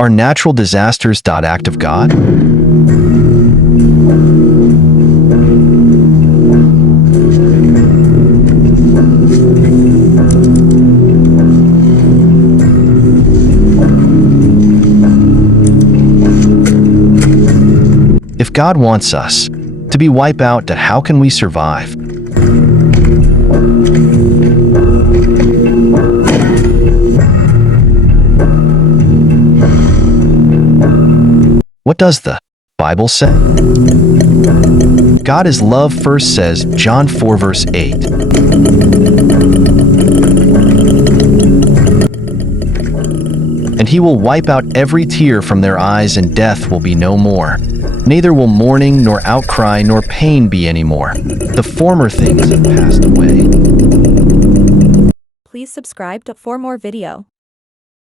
Are natural disasters an act of God? If God wants us to be wiped out, how can we survive? What does the Bible say? God is love first, says John 4 verse 8. And he will wipe out every tear from their eyes, and death will be no more. Neither will mourning, nor outcry, nor pain be any more. The former things have passed away. Please subscribe for more video.